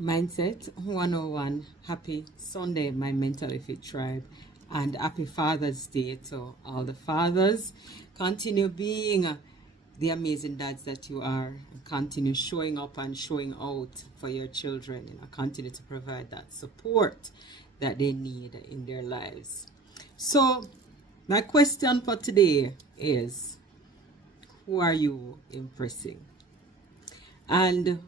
Mindset 101. Happy Sunday, my mentally fit tribe, and happy Father's Day to all the fathers. Continue being the amazing dads that you are. Continue showing up and showing out for your children. Continue to provide that support that they need in their lives. So, my question for today is, who are you impressing? And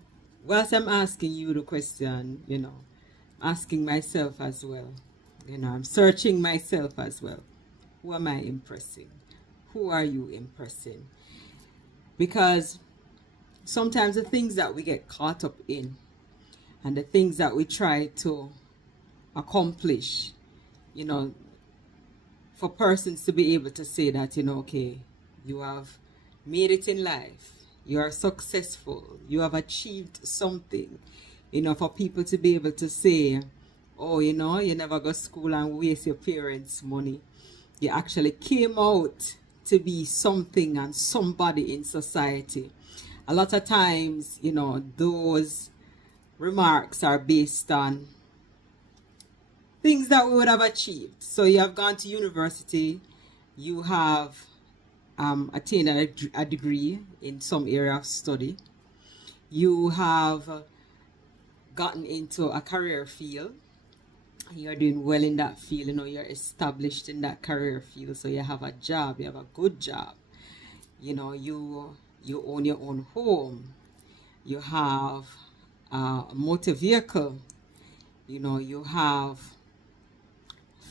whilst I'm asking you the question, asking myself as well, I'm searching myself as well. Who am I impressing? Who are you impressing? Because sometimes the things that we get caught up in and the things that we try to accomplish, for persons to be able to say that, okay, you have made it in life, you are successful, you have achieved something, for people to be able to say, oh, you never go to school and waste your parents' money. You actually came out to be something and somebody in society. A lot of times, those remarks are based on things that we would have achieved. So you have gone to university, you have attained a degree in some area of study, you have gotten into a career field, you're doing well in that field, you're established in that career field, so you have a job, you have a good job, you own your own home, you have a motor vehicle, you have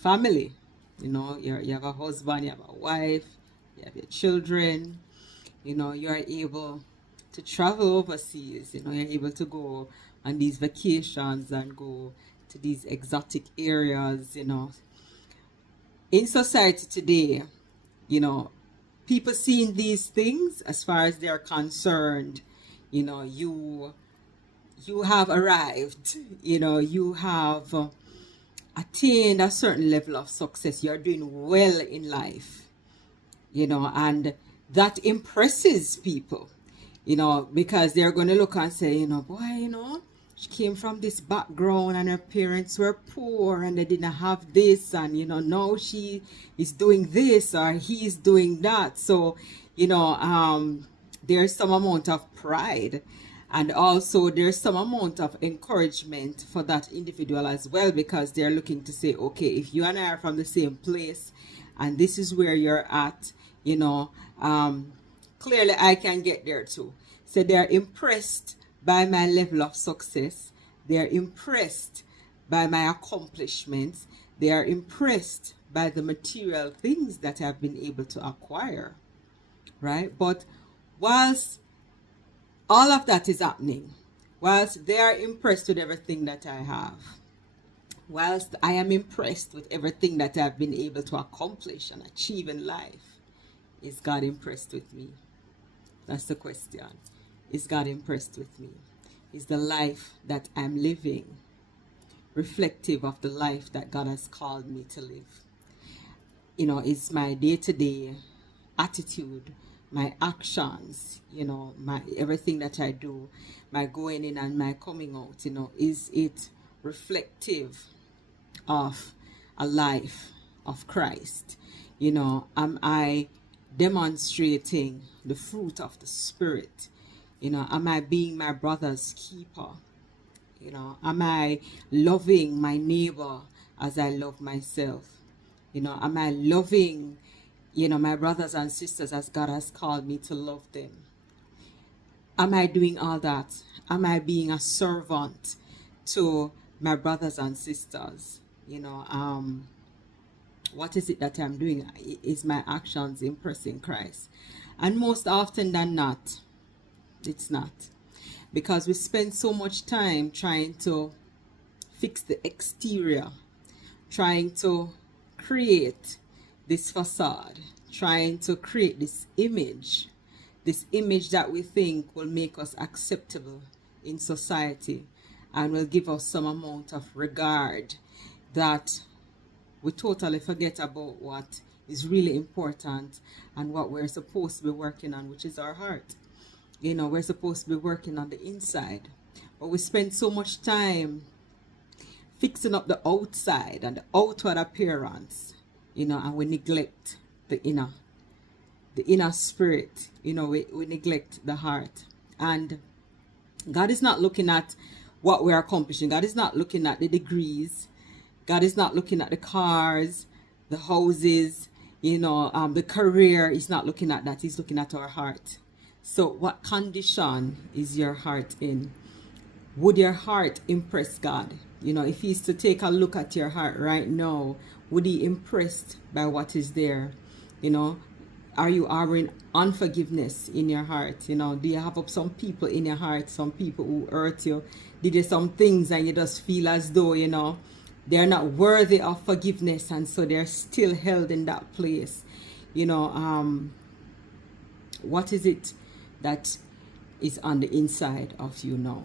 family, you have a husband, you have a wife, you have your children, you're able to travel overseas, you're able to go on these vacations and go to these exotic areas, In society today, people seeing these things as far as they're concerned, you have arrived, you have attained a certain level of success, you're doing well in life, and that impresses people, because they're going to look and say, boy, she came from this background and her parents were poor and they didn't have this, and now she is doing this or he's doing that. So there's some amount of pride, and also there's some amount of encouragement for that individual as well, because they're looking to say, okay, if you and I are from the same place and this is where you're at, clearly I can get there too. So they're impressed by my level of success, they're impressed by my accomplishments, they are impressed by the material things that I've been able to acquire, right? But whilst all of that is happening, whilst they are impressed with everything that I have, whilst I am impressed with everything that I've been able to accomplish and achieve in life, is God impressed with me? That's the question. Is God impressed with me? Is the life that I'm living reflective of the life that God has called me to live? Is my day-to-day attitude, my actions, my everything that I do, my going in and my coming out, is it reflective of a life of Christ? Am I demonstrating the fruit of the Spirit? Am I being my brother's keeper? Am I loving my neighbor as I love myself? Am I loving, my brothers and sisters as God has called me to love them? Am I doing all that? Am I being a servant to my brothers and sisters? What is it that I'm doing? Is my actions impressing Christ? And most often than not, it's not, because we spend so much time trying to fix the exterior, trying to create this facade, trying to create this image that we think will make us acceptable in society and will give us some amount of regard, that we totally forget about what is really important and what we're supposed to be working on, which is our heart. We're supposed to be working on the inside. But we spend so much time fixing up the outside and the outward appearance, and we neglect the inner spirit. We neglect the heart. And God is not looking at what we're accomplishing. God is not looking at the degrees. God is not looking at the cars, the houses, the career. He's not looking at that. He's looking at our heart. So what condition is your heart in? Would your heart impress God? If he's to take a look at your heart right now, would he impressed by what is there? Are you harboring unforgiveness in your heart? Do you have up some people in your heart, some people who hurt you? Did you some things and you just feel as though, they're not worthy of forgiveness, and so they're still held in that place? What is it that is on the inside of you now?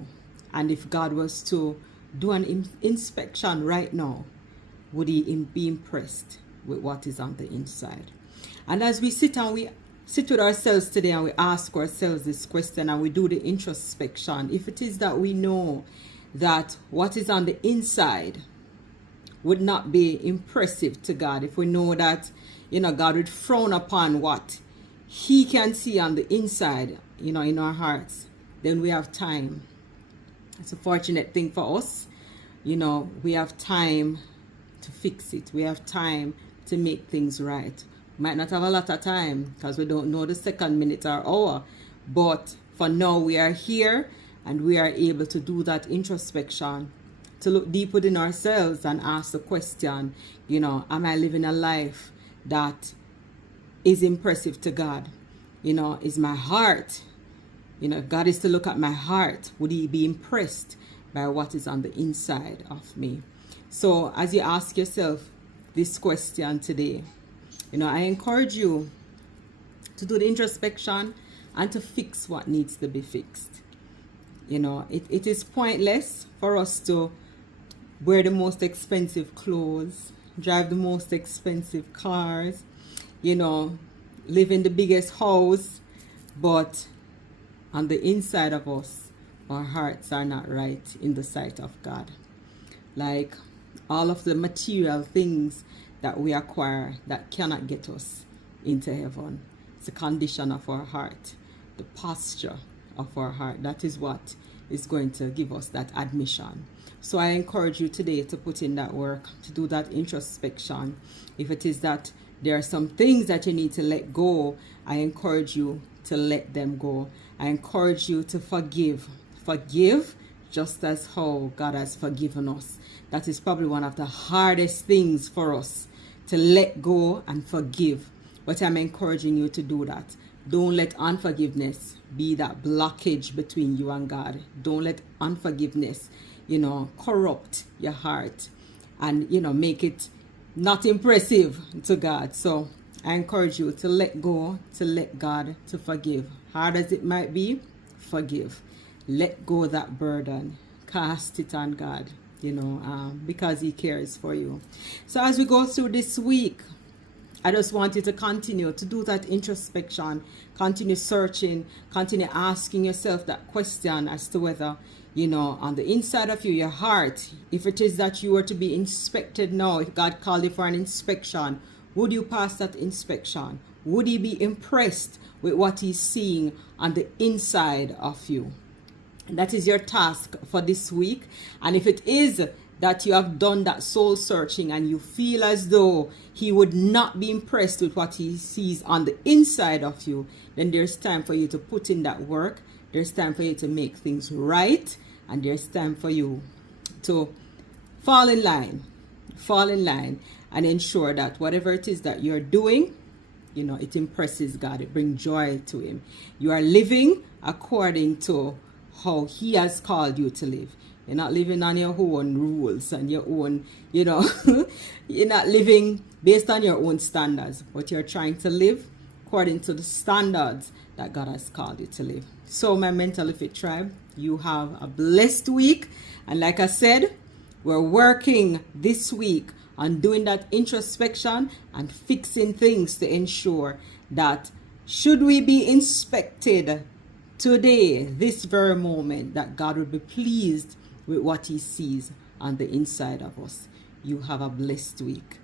And if God was to do an inspection right now, would he be impressed with what is on the inside? And as we sit with ourselves today and we ask ourselves this question and we do the introspection, if it is that we know that what is on the inside would not be impressive to God, if we know that, God would frown upon what he can see on the inside, in our hearts, then we have time. It's a fortunate thing for us. We have time to fix it. We have time to make things right. Might not have a lot of time because we don't know the second, minute, or hour. But for now, we are here and we are able to do that introspection, to look deep within ourselves and ask the question, am I living a life that is impressive to God? Is my heart, God is to look at my heart. Would he be impressed by what is on the inside of me? So as you ask yourself this question today, I encourage you to do the introspection and to fix what needs to be fixed. It is pointless for us to wear the most expensive clothes, drive the most expensive cars, live in the biggest house, but on the inside of us, our hearts are not right in the sight of God. Like all of the material things that we acquire that cannot get us into heaven. It's the condition of our heart, the posture of our heart. That is what is going to give us that admission. So I encourage you today to put in that work, to do that introspection. If it is that there are some things that you need to let go, I encourage you to let them go. I encourage you to forgive. Forgive just as how God has forgiven us. That is probably one of the hardest things for us, to let go and forgive. But I'm encouraging you to do that. Don't let unforgiveness be that blockage between you and God. Don't let unforgiveness, corrupt your heart and, make it not impressive to God. So I encourage you to let go, to let God, to forgive. Hard as it might be, forgive. Let go of that burden. Cast it on God, because he cares for you. So as we go through this week, I just want you to continue to do that introspection, continue searching, continue asking yourself that question as to whether, on the inside of you, your heart, if it is that you were to be inspected now, if God called you for an inspection, would you pass that inspection? Would he be impressed with what he's seeing on the inside of you? That is your task for this week. And if it is that you have done that soul searching and you feel as though he would not be impressed with what he sees on the inside of you, then there's time for you to put in that work. There's time for you to make things right. And there's time for you to fall in line and ensure that whatever it is that you're doing, it impresses God. It brings joy to him. You are living according to how he has called you to live. You're not living on your own rules and your own, you're not living based on your own standards, but you're trying to live according to the standards that God has called you to live. So my Mentally Fit Tribe, you have a blessed week. And like I said, we're working this week on doing that introspection and fixing things to ensure that should we be inspected today, this very moment, that God will be pleased with what he sees on the inside of us. You have a blessed week.